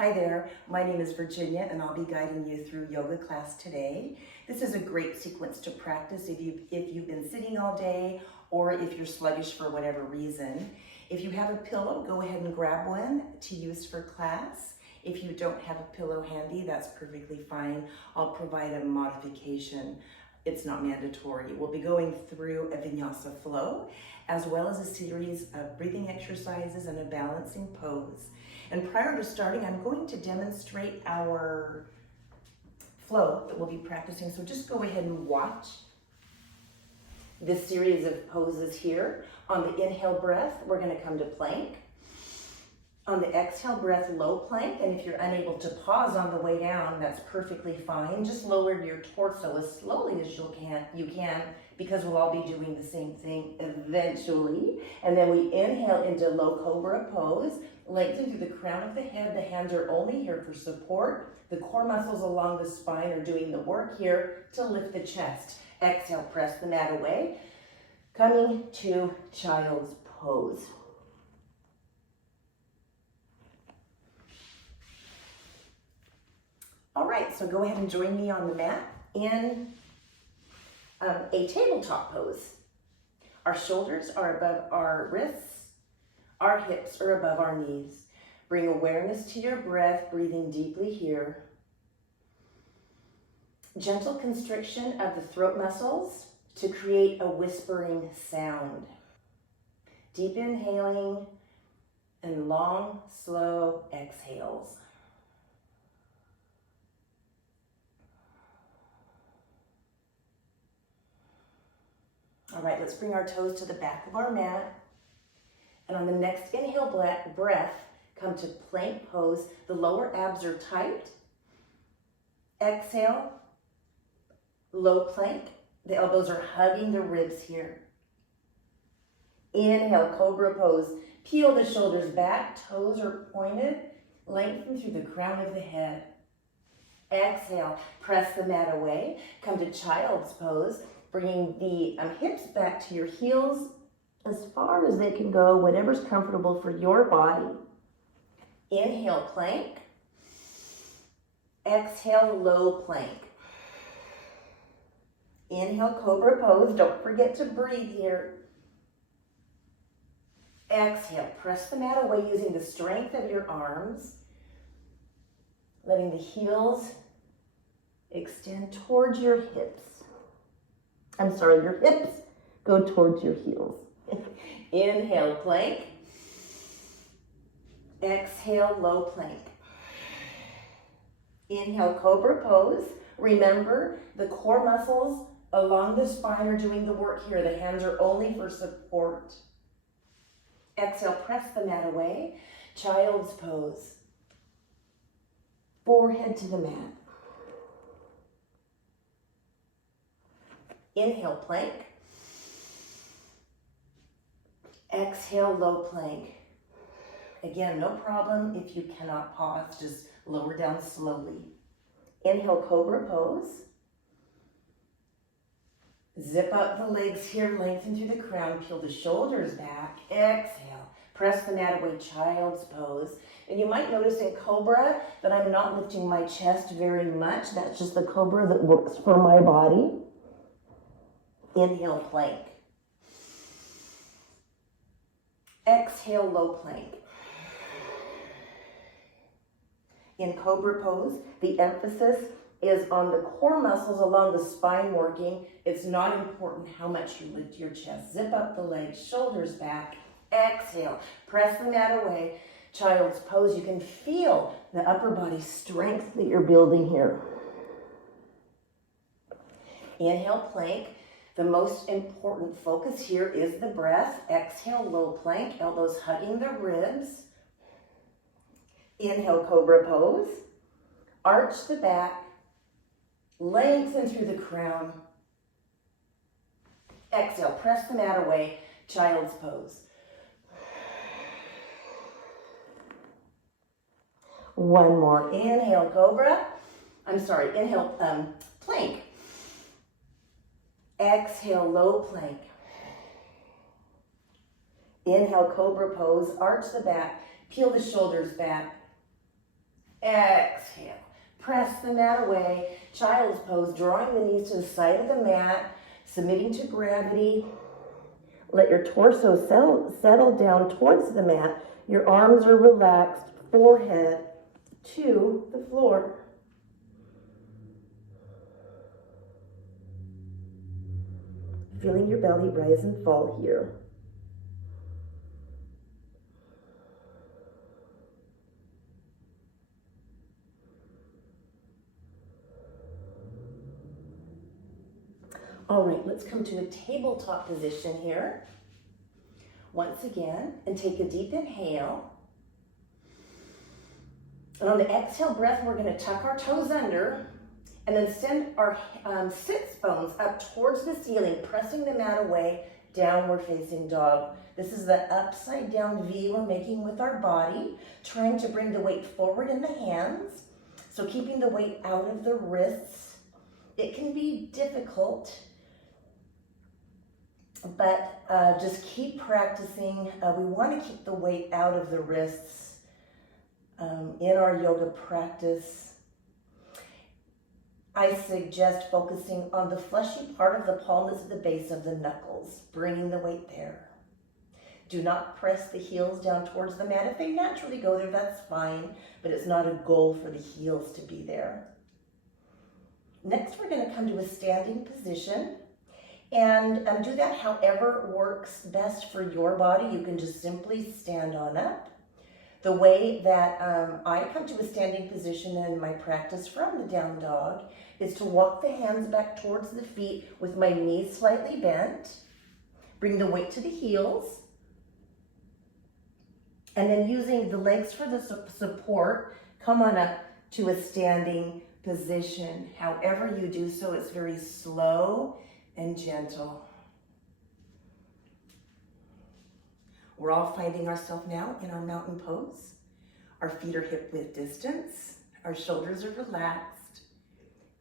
Hi there, my name is Virginia and I'll be guiding you through yoga class today. This is a great sequence to practice if you've been sitting all day or if you're sluggish for whatever reason. If you have a pillow, go ahead and grab one to use for class. If you don't have a pillow handy, that's perfectly fine. I'll provide a modification. It's not mandatory. We'll be going through a Vinyasa flow as well as a series of breathing exercises and a balancing pose. And prior to starting, I'm going to demonstrate our flow that we'll be practicing. So just go ahead and watch this series of poses here. On the inhale breath, we're going to come to plank. On the exhale breath, low plank. And if you're unable to pause on the way down, that's perfectly fine. Just lower your torso as slowly as you can, because we'll all be doing the same thing eventually. And then we inhale into low cobra pose. Lengthen through the crown of the head. The hands are only here for support. The core muscles along the spine are doing the work here to lift the chest. Exhale, press the mat away. Coming to child's pose. All right, so go ahead and join me on the mat in a tabletop pose. Our shoulders are above our wrists. Our hips are above our knees. Bring awareness to your breath, breathing deeply here. Gentle constriction of the throat muscles to create a whispering sound. Deep inhaling and long, slow exhales. All right, let's bring our toes to the back of our mat. And on the next inhale breath, come to plank pose. The lower abs are tight. Exhale, low plank. The elbows are hugging the ribs here. Inhale, cobra pose. Peel the shoulders back, toes are pointed. Lengthen through the crown of the head. Exhale, press the mat away. Come to child's pose, bringing the hips back to your heels, as far as they can go, whatever's comfortable for your body. Inhale, plank. Exhale, low plank. Inhale, cobra pose. Don't forget to breathe here. Exhale, press the mat away using the strength of your arms. Letting the heels extend towards your hips. Your hips go towards your heels. Inhale, plank. Exhale, low plank. Inhale, cobra pose. Remember, the core muscles along the spine are doing the work here. The hands are only for support. Exhale, press the mat away. Child's pose. Forehead to the mat. Inhale, plank. Exhale, low plank. Again, no problem if you cannot pause, just lower down slowly. Inhale, cobra pose. Zip up the legs here, lengthen through the crown, peel the shoulders back. Exhale, press the mat away, child's pose. And you might notice in cobra that I'm not lifting my chest very much. That's just the cobra that works for my body. Inhale, plank. Exhale, low plank. In cobra pose, the emphasis is on the core muscles along the spine working. It's not important how much you lift your chest. Zip up the legs, shoulders back. Exhale, press the mat away. Child's pose. You can feel the upper body strength that you're building here. Inhale, plank. The most important focus here is the breath. Exhale, low plank, elbows hugging the ribs. Inhale, cobra pose. Arch the back. Lengthen through the crown. Exhale, press the mat away. Child's pose. One more. Inhale, cobra. Inhale, plank. Exhale, low plank. Inhale, cobra pose. Arch the back. Peel the shoulders back. Exhale. Press the mat away. Child's pose, drawing the knees to the side of the mat, submitting to gravity. Let your torso settle down towards the mat. Your arms are relaxed, forehead to the floor. Feeling your belly rise and fall here. All right, let's come to a tabletop position here. Once again, and take a deep inhale. And on the exhale breath, we're going to tuck our toes under and then send our sits bones up towards the ceiling, pressing the mat away, downward facing dog. This is the upside down V we're making with our body, trying to bring the weight forward in the hands. So keeping the weight out of the wrists. It can be difficult, but just keep practicing. We want to keep the weight out of the wrists in our yoga practice. I suggest focusing on the fleshy part of the palm that's at the base of the knuckles, bringing the weight there. Do not press the heels down towards the mat. If they naturally go there, that's fine, but it's not a goal for the heels to be there. Next, we're going to come to a standing position. And do that however works best for your body. You can just simply stand on up. The way that I come to a standing position in my practice from the down dog is to walk the hands back towards the feet with my knees slightly bent. Bring the weight to the heels. And then using the legs for the support, come on up to a standing position. However you do so, it's very slow and gentle. We're all finding ourselves now in our mountain pose. Our feet are hip width distance. Our shoulders are relaxed.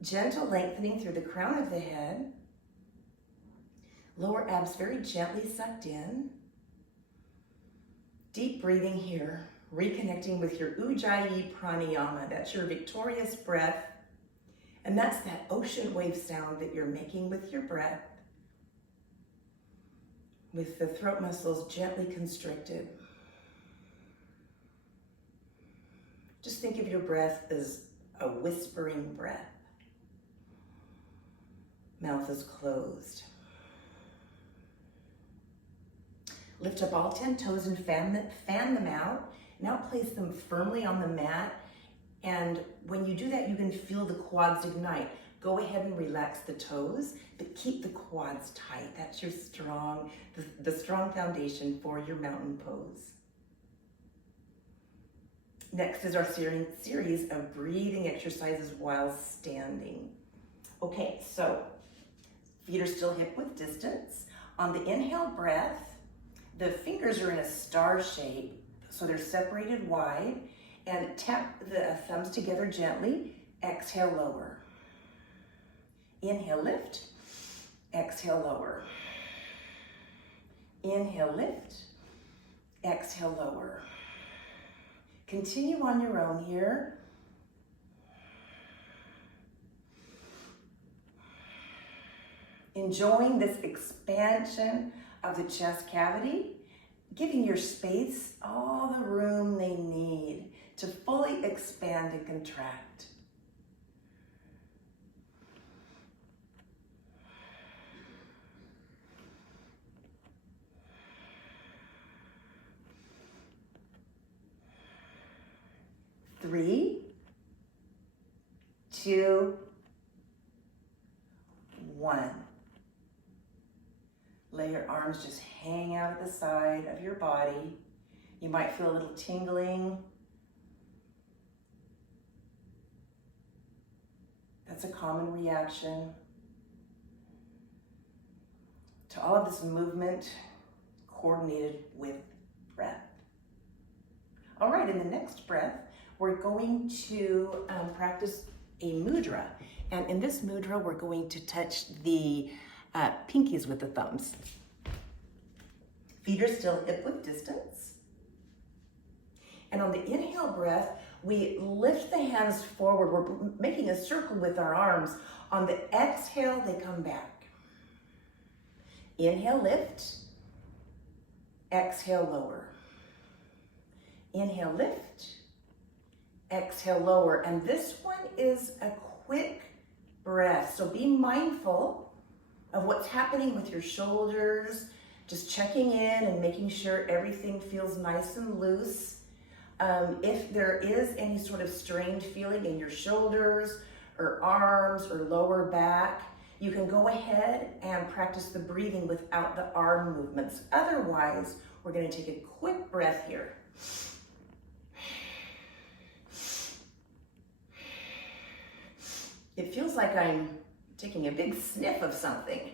Gentle lengthening through the crown of the head. Lower abs very gently sucked in. Deep breathing here. Reconnecting with your Ujjayi pranayama. That's your victorious breath. And that's that ocean wave sound that you're making with your breath, with the throat muscles gently constricted. Just think of your breath as a whispering breath. Mouth is closed. Lift up all 10 toes and fan them out. Now place them firmly on the mat. And when you do that, you can feel the quads ignite. Go ahead and relax the toes, but keep the quads tight. That's your the strong foundation for your mountain pose. Next is our series of breathing exercises while standing. Okay, so feet are still hip width distance. On the inhale breath, the fingers are in a star shape, so they're separated wide. And tap the thumbs together gently. Exhale, lower. Inhale, lift. Exhale, lower. Inhale, lift. Exhale, lower. Continue on your own here. Enjoying this expansion of the chest cavity, giving your space all the room they need to fully expand and contract. Three, 2, 1. Let your arms just hang out at the side of your body. You might feel a little tingling. That's a common reaction to all of this movement coordinated with breath. All right, in the next breath, we're going to practice a mudra. And in this mudra, we're going to touch the pinkies with the thumbs. Feet are still hip width distance. And on the inhale breath, We lift the hands forward. We're making a circle with our arms. On the exhale, they come back. Inhale, lift. Exhale, lower. Inhale, lift. Exhale, lower. And this one is a quick breath. So be mindful of what's happening with your shoulders, just checking in and making sure everything feels nice and loose. If there is any sort of strained feeling in your shoulders or arms or lower back, you can go ahead and practice the breathing without the arm movements. Otherwise, we're going to take a quick breath here. It feels like I'm taking a big sniff of something.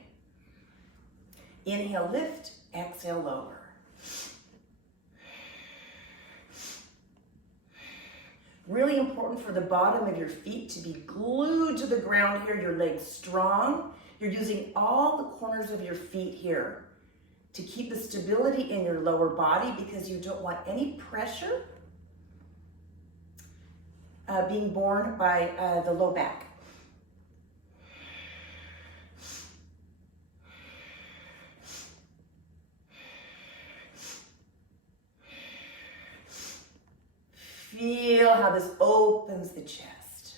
Inhale, lift, exhale, lower. Really important for the bottom of your feet to be glued to the ground here, your legs strong. You're using all the corners of your feet here to keep the stability in your lower body because you don't want any pressure being borne by the low back. Feel how this opens the chest.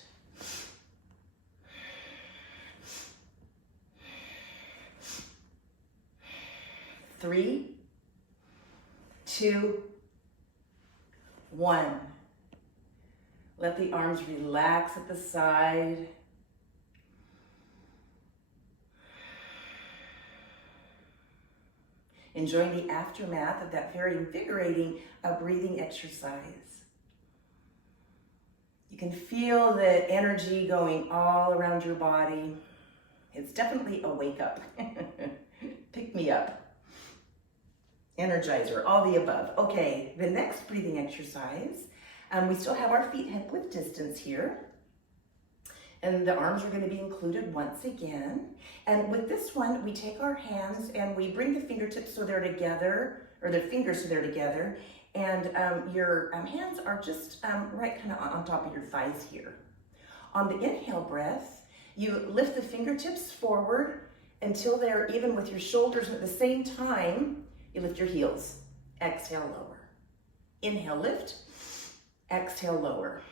Three, two, one. Let the arms relax at the side. Enjoying the aftermath of that very invigorating breathing exercise. You can feel the energy going all around your body. It's definitely a wake up. Pick me up. Energizer, all the above. Okay, the next breathing exercise, we still have our feet hip width distance here. And the arms are going to be included once again. And with this one, we take our hands and we bring the fingertips so they're together, or the fingers so they're together. And your hands are just right kind of on top of your thighs here. On the inhale breath, you lift the fingertips forward until they're even with your shoulders. And at the same time, you lift your heels. Exhale, lower. Inhale, lift. Exhale, lower.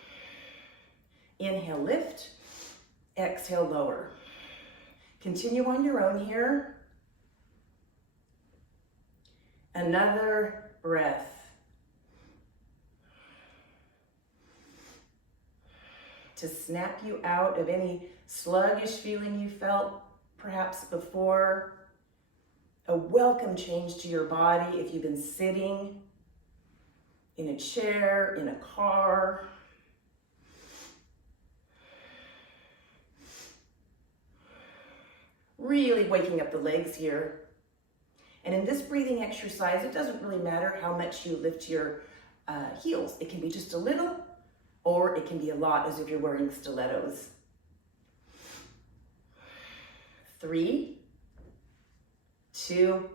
Inhale, lift. Exhale, lower. Continue on your own here. Another breath. To snap you out of any sluggish feeling you felt perhaps before. A welcome change to your body if you've been sitting in a chair, in a car. Really waking up the legs here. And in this breathing exercise, it doesn't really matter how much you lift your heels. It can be just a little, or it can be a lot, as if you're wearing stilettos. 3, 2,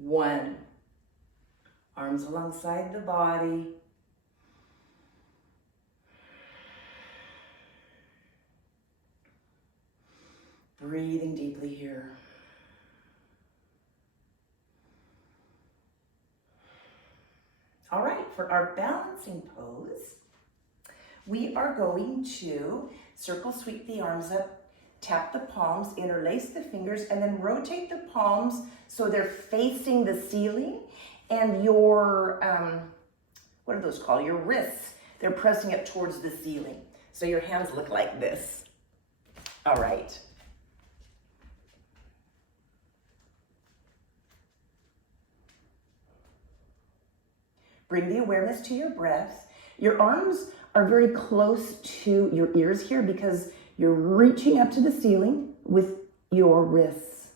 1. Arms alongside the body. Breathing deeply here. All right, for our balancing pose, we are going to circle sweep the arms up, tap the palms, interlace the fingers, and then rotate the palms so they're facing the ceiling, and your, what are those called? Your wrists, they're pressing it towards the ceiling. So your hands look like this. All right. Bring the awareness to your breath. Your arms are very close to your ears here because you're reaching up to the ceiling with your wrists.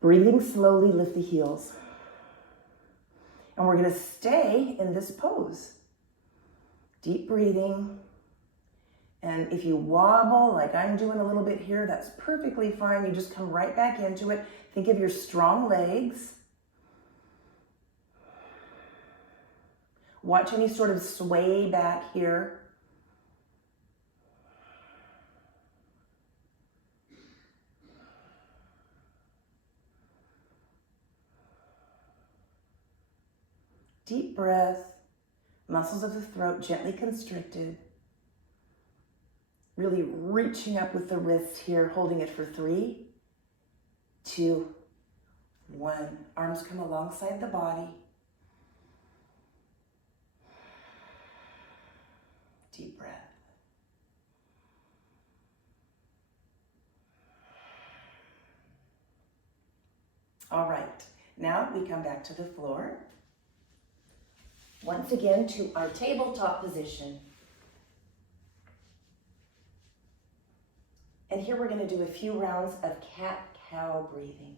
Breathing slowly, lift the heels. And we're going to stay in this pose. Deep breathing. And if you wobble, like I'm doing a little bit here, that's perfectly fine. You just come right back into it. Think of your strong legs. Watch any sort of sway back here. Deep breath, muscles of the throat gently constricted. Really reaching up with the wrists here, holding it for 3, 2, 1. Arms come alongside the body. Deep breath. All right, now we come back to the floor. Once again to our tabletop position. And here we're going to do a few rounds of cat-cow breathing.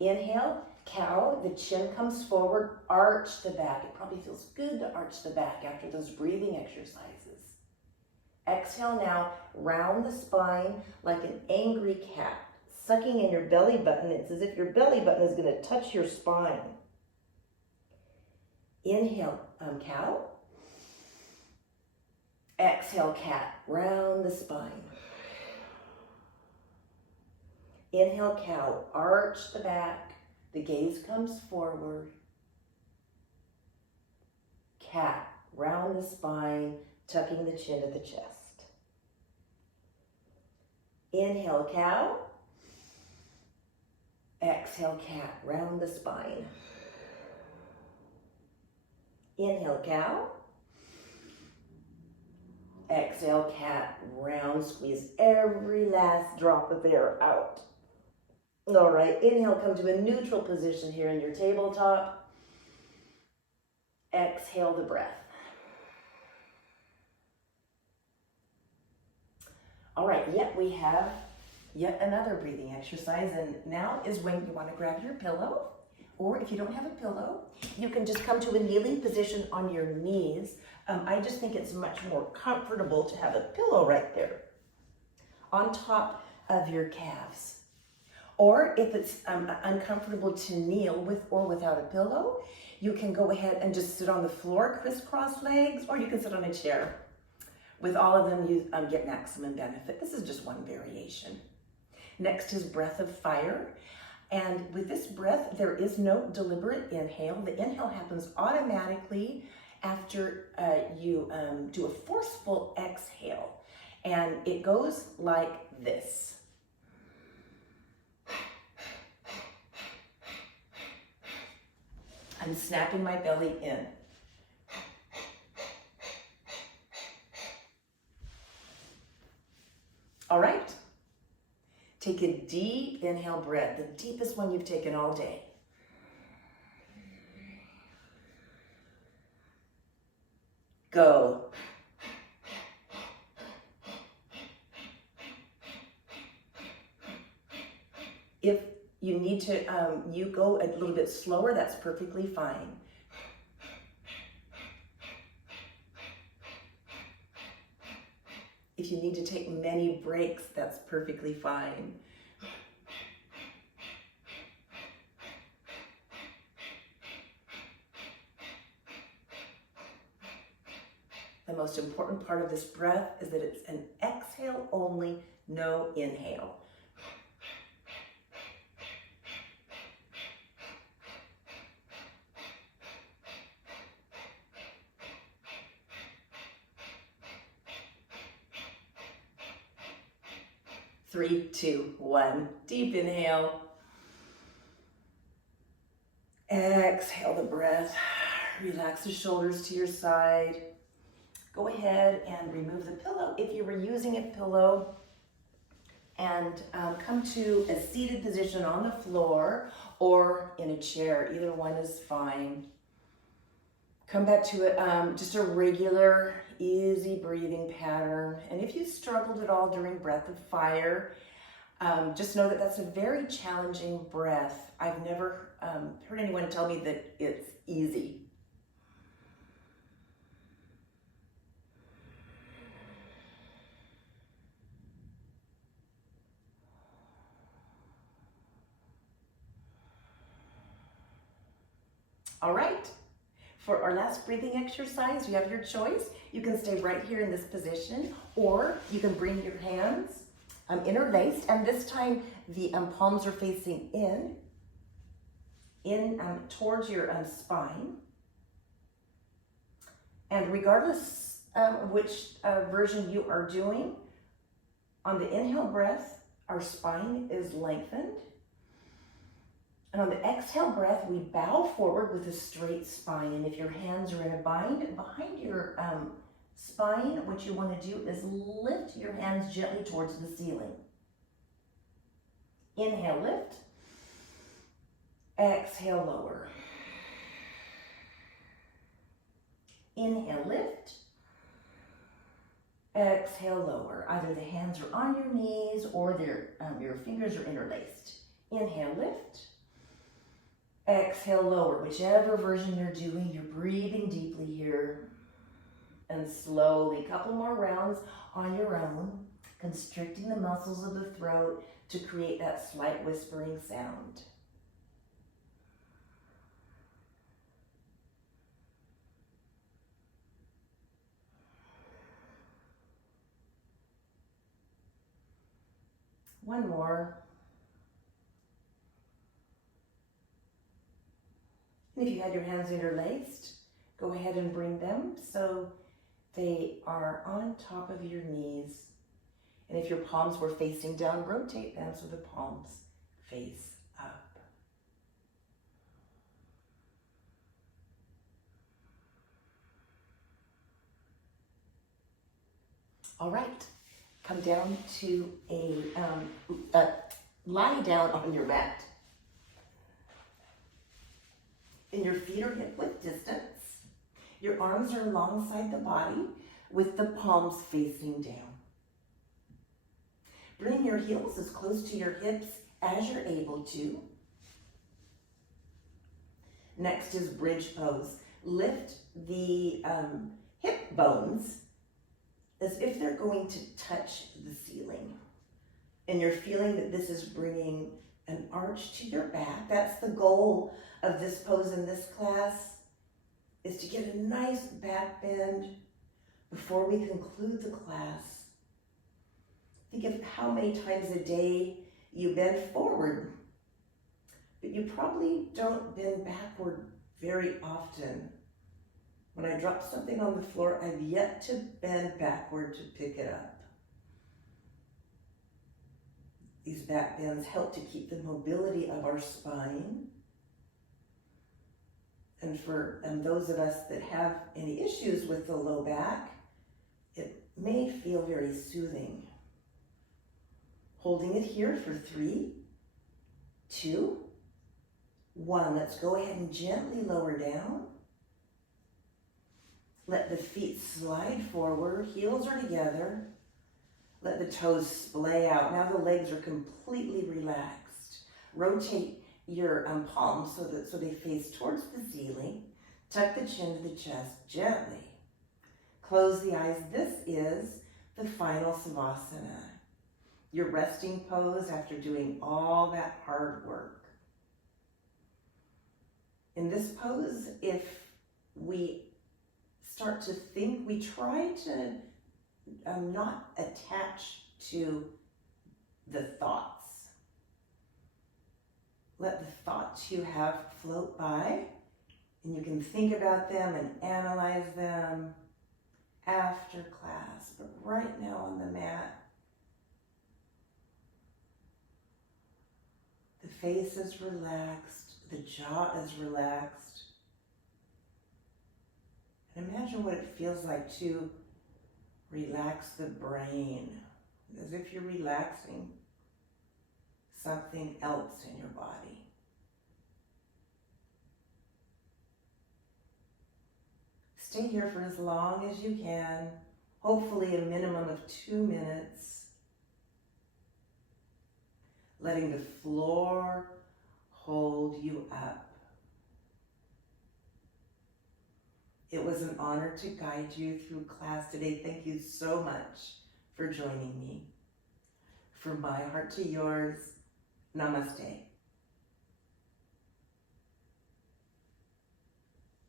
Inhale, cow, the chin comes forward, arch the back. It probably feels good to arch the back after those breathing exercises. Exhale now, round the spine like an angry cat, sucking in your belly button. It's as if your belly button is going to touch your spine. Inhale, cow. Exhale, cat, round the spine. Inhale, cow, arch the back. The gaze comes forward. Cat, round the spine, tucking the chin to the chest. Inhale, cow. Exhale, cat, round the spine. Inhale, cow. Exhale, cat, round, squeeze every last drop of air out. All right, inhale, come to a neutral position here in your tabletop. Exhale the breath. All right, we have yet another breathing exercise, and now is when you want to grab your pillow, or if you don't have a pillow, you can just come to a kneeling position on your knees. I just think it's much more comfortable to have a pillow right there on top of your calves. Or if it's uncomfortable to kneel with or without a pillow, you can go ahead and just sit on the floor, crisscross legs, or you can sit on a chair. With all of them, you get maximum benefit. This is just one variation. Next is breath of fire. And with this breath, there is no deliberate inhale. The inhale happens automatically after you do a forceful exhale. And it goes like this. I'm snapping my belly in. All right. Take a deep inhale breath, the deepest one you've taken all day. Go. If you need to, you go a little bit slower, that's perfectly fine. If you need to take many breaks, that's perfectly fine. The most important part of this breath is that it's an exhale only, no inhale. Three, two, one. Deep inhale. Exhale the breath. Relax the shoulders to your side. Go ahead and remove the pillow if you were using a pillow, and come to a seated position on the floor or in a chair. Either one is fine. Come back to just a regular, easy breathing pattern. And if you struggled at all during breath of fire, just know that that's a very challenging breath. I've never heard anyone tell me that it's easy. All right. For our last breathing exercise, you have your choice. You can stay right here in this position, or you can bring your hands interlaced, and this time the palms are facing in towards your spine. And regardless of which version you are doing, on the inhale breath, our spine is lengthened. And on the exhale breath, we bow forward with a straight spine. And if your hands are in a bind behind your spine, what you want to do is lift your hands gently towards the ceiling. Inhale, lift. Exhale, lower. Inhale, lift. Exhale, lower. Either the hands are on your knees or your fingers are interlaced. Inhale, lift. Exhale, lower. Whichever version you're doing, you're breathing deeply here. And slowly, a couple more rounds on your own, constricting the muscles of the throat to create that slight whispering sound. One more. And if you had your hands interlaced, go ahead and bring them so they are on top of your knees. And if your palms were facing down, rotate them so the palms face up. All right, come down to lie down on your mat. And your feet are hip width distance. Your arms are alongside the body with the palms facing down. Bring your heels as close to your hips as you're able to. Next is bridge pose. Lift the hip bones as if they're going to touch the ceiling. And you're feeling that this is bringing an arch to your back. That's the goal of this pose in this class, is to get a nice back bend before we conclude the class. Think of how many times a day you bend forward, but you probably don't bend backward very often. When I drop something on the floor, I've yet to bend backward to pick it up. These back bends help to keep the mobility of our spine. And for those of us that have any issues with the low back, it may feel very soothing. Holding it here for 3, 2, 1. Let's go ahead and gently lower down. Let the feet slide forward, heels are together. Let the toes splay out. Now the legs are completely relaxed. Rotate your palms so they face towards the ceiling. Tuck the chin to the chest gently. Close the eyes. This is the final Savasana. Your resting pose after doing all that hard work. In this pose, if we start to think, we try to not attach to the thoughts. Let the thoughts you have float by, and you can think about them and analyze them after class. But right now on the mat, the face is relaxed, the jaw is relaxed. And imagine what it feels like to relax the brain, as if you're relaxing something else in your body. Stay here for as long as you can, hopefully a minimum of 2 minutes. Letting the floor hold you up. It was an honor to guide you through class today. Thank you so much for joining me. From my heart to yours, namaste.